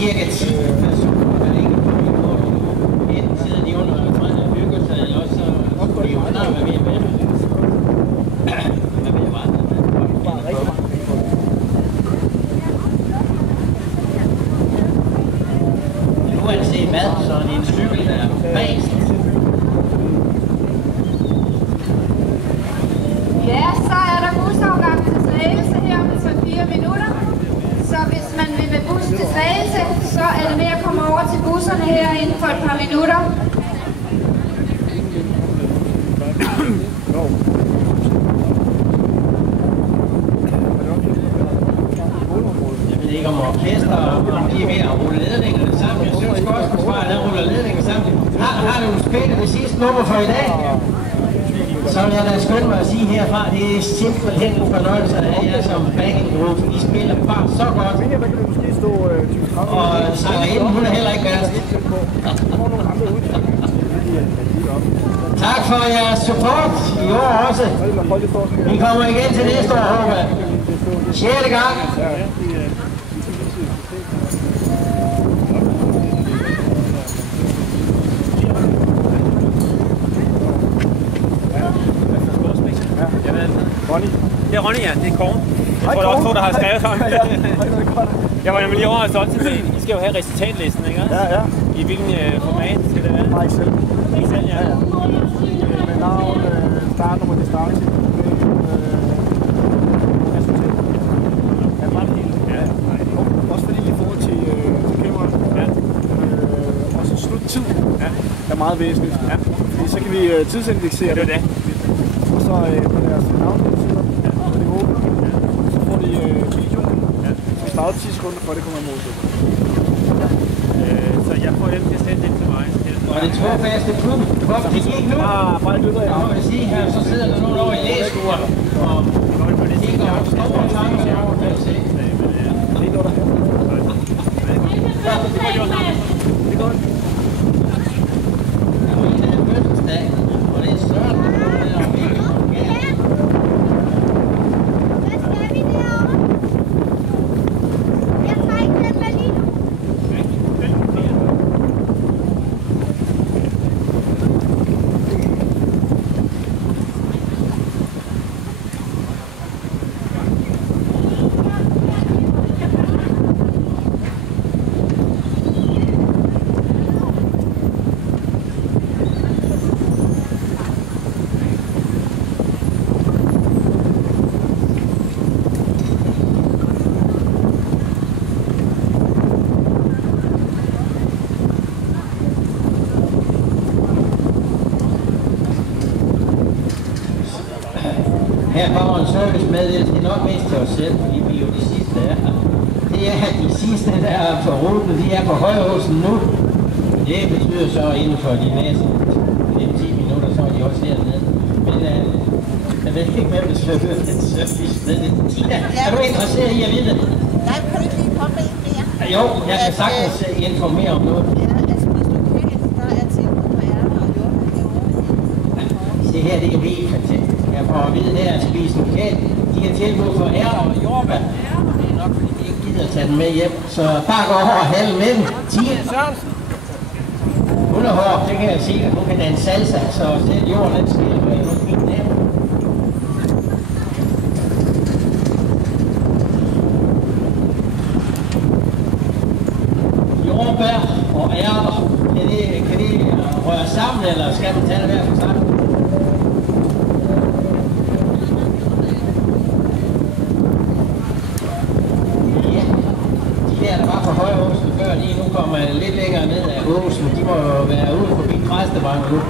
cirka 10 personer, der ligger på min kort. Enten sidder de under en træde og hygger sig, eller også så skulle de jo snart være ved at vende. Hvad vil jeg bare? Uanset hvad, så er det en cykel, der er bast. Ja, så er der busafgang til Slagelse her om 4 minutter. Så hvis man vil med bus til Slagelse, så er det med at komme over til busserne her inden for et par minutter. Jeg ved ikke om orkester, om de er ved at rulle ledningerne sammen. Jeg synes godt, at der ruller ledningen sammen. Har du spillet det sidste nummer for i dag? Så vil jeg da skynde mig at sige herfra, det er simpelthen en fornøjelse at have jer som backing group. I spiller bare så godt. Og sangerinden, hun er heller ikke værst. Tak for jeres support i år også. Vi kommer igen til næste år, håber jeg. 6. gang. Ronny. Det er Ronny, ja. Det er Kåren. Jeg tror, der er også to, der har skrevet om det. Jeg var nemlig lige over så til I skal jo have recitatlisten, ikke også? Ja. I hvilken format skal det være? Fra Excel. Excel, ja. Med navn, startnummer, distance. Resultat. Ja, bare det hele. Ja. Også fordi i forhold til kameraet. Ja. Også sluttid. Ja. Er meget væsentligt. Ja. Fordi så kan vi tidsindeksere det. Det. Og så på deres navnsider, når de åbner, så får de videoen, som starter 10 sekunder, før det kommer i mål. Så jeg får dem til at sende det til mig. Og det trofaste klub, hvorfor de gik nu? Bare lytter jeg. Jeg må sige her, så sidder der nogen over i læskuren, og de går store tanker over til at se. Det er noget, der hænder. Det er godt. Der var en, der havde fødselsdag, og det er Søren, der er mega. Her kommer en servicemeddelelse, det er nok mest til os selv, fordi vi er jo de sidste, der er her. Det er de sidste, der er på ruten, de er på Højhusen nu. Det betyder så inden for de næste 5-10 minutter, så er de også hernede. Men Jeg ved ikke, hvem der svømmer den surfis. Tina, er du interesseret i at vide det? Nej, kan du ikke lige komme med en mere? Jo, jeg kan sagtens informere om noget. Ja, altså hvis du kan, der er tilbud på ærter og jordbær herovre. Se her, det er jo helt fantastisk. Jeg får at vide her at spise lokalt. De kan tilbud for ærter og jordbær. Det er nok, fordi de ikke gider at tage den med hjem. Så bare gå over og handle med dem. Tina Sørensen. Hun er hård, det kan jeg sige. Hun kan danse salsa, så selv jorden den sker på en fint der. Jordbær og ærter, kan de røre sammen, eller skal man tage det hver for sig? Ja, de der var for høje åsen før, de nu kommer lidt længere ned af åsen. De må jo være ude forbi Præstebanken nu.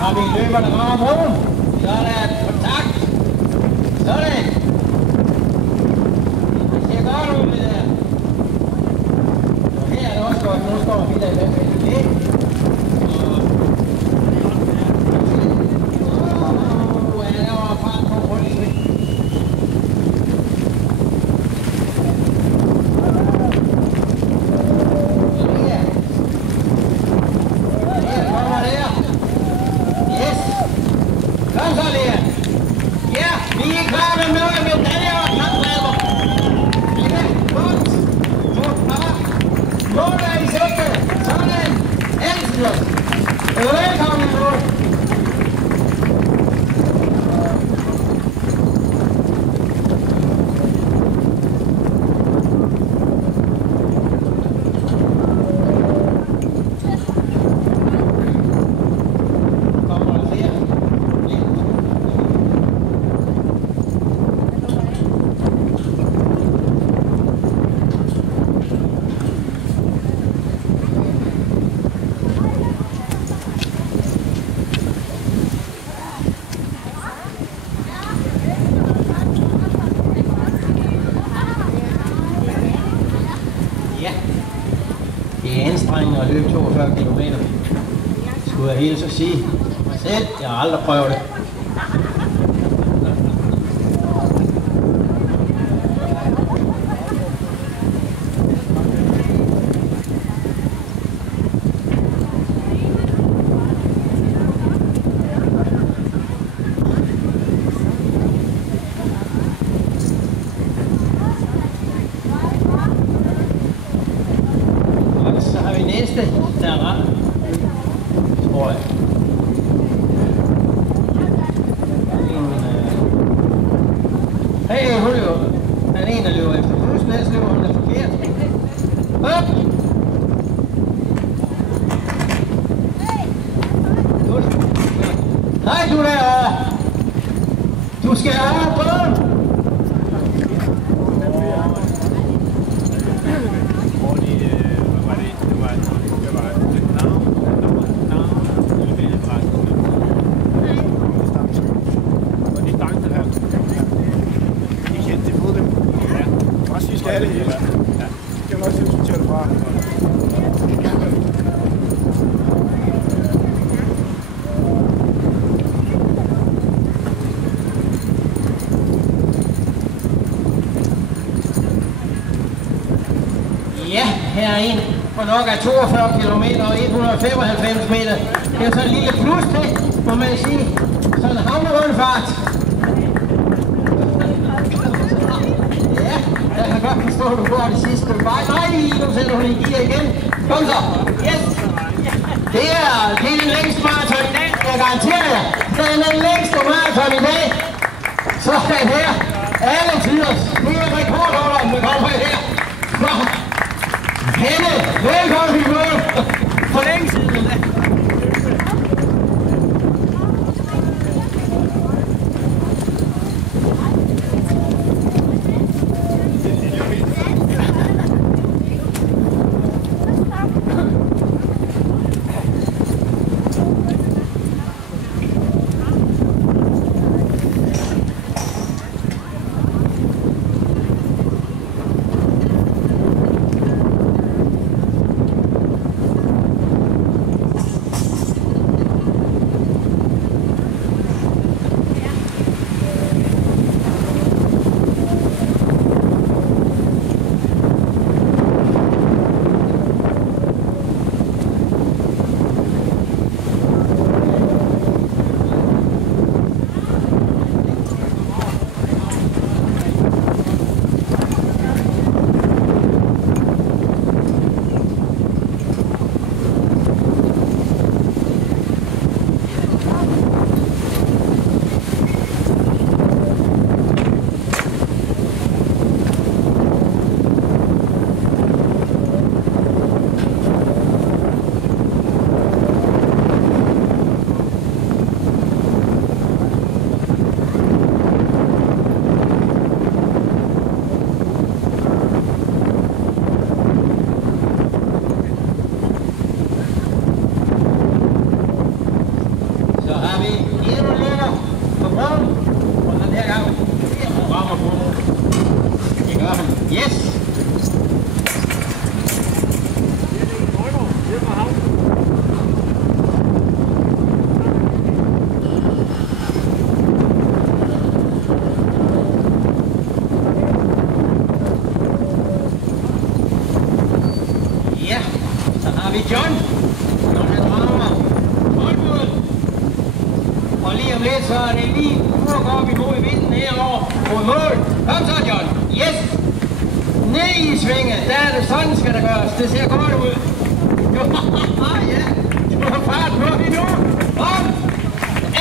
Har vi løberne rammer broen? Så er der kontakt. Sådan. Det ser godt ud, det der. Og her er det også godt. Nu står vi der i hvert fald i det. Ja, der var fart på rullen. Kom så, Lea. Ja, vi er klar med noget med medaljer og klapræber. Ja, godt. Mål er i sigte. Sådan. Elsker. Velkommen i mål. Ja, det er anstrengende at løbe 42 km. Skulle jeg hilse at sige mig selv, jeg har aldrig prøvet det. Næste, der er ret, tror jeg. Hey, hun løber. Der er en, der løber efter bussen, ellers løber hun der forkert. Op! Hej, du derovre! Du skal have båden! Ja, her er en på nok af 42 km og 195 meter. Det er så en lille plus til, må man sige. Sådan en havnerundfart. Ja, der kan godt forstå, at du går det sidste stykke vej. Nej, nu sætter hun i gear igen. Kom så. Yes. Det er den længste maraton i dag, jeg garanterer jer. Det er den længste maraton i dag. Sådan her. Alle tiders. Det er rekordholderen, der kommer her. Henne, velkommen i mål. For længe siden. Yes! Ja, så har vi John. John er drager. Målmål. Og lige om lidt, så er det lige nu går vi mod i vinden herovre mod mål. Kom så, John. Yes! Ned i svinget. Der er det sådan, skal det gøres. Det ser godt ud. Jo, ja. Du har fart på lige nu. Kom.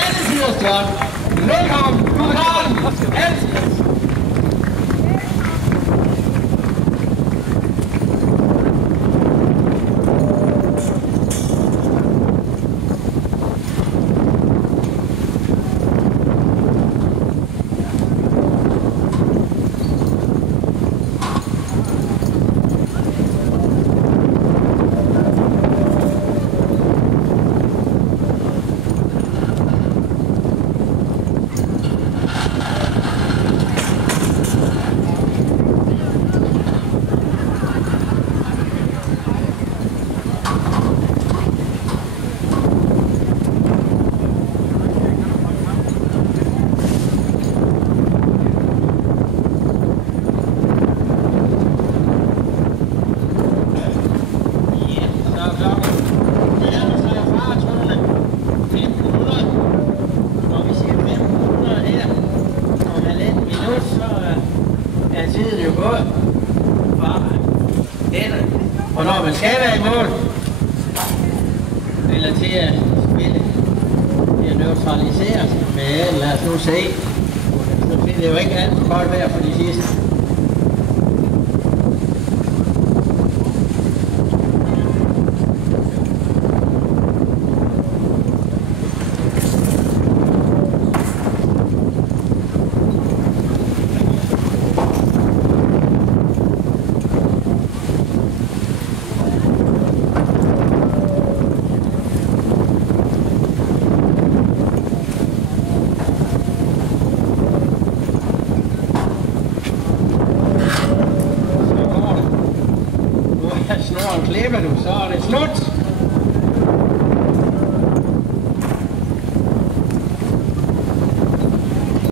Alle sider, John. Velkommen. Du har den. Alle. Og når man skal være i mål, eller til at spille, det er neutraliseret med, lad os nu se, det er jo ikke alt for godt vejr for de sidste. Snoren klipper du, så er det slut.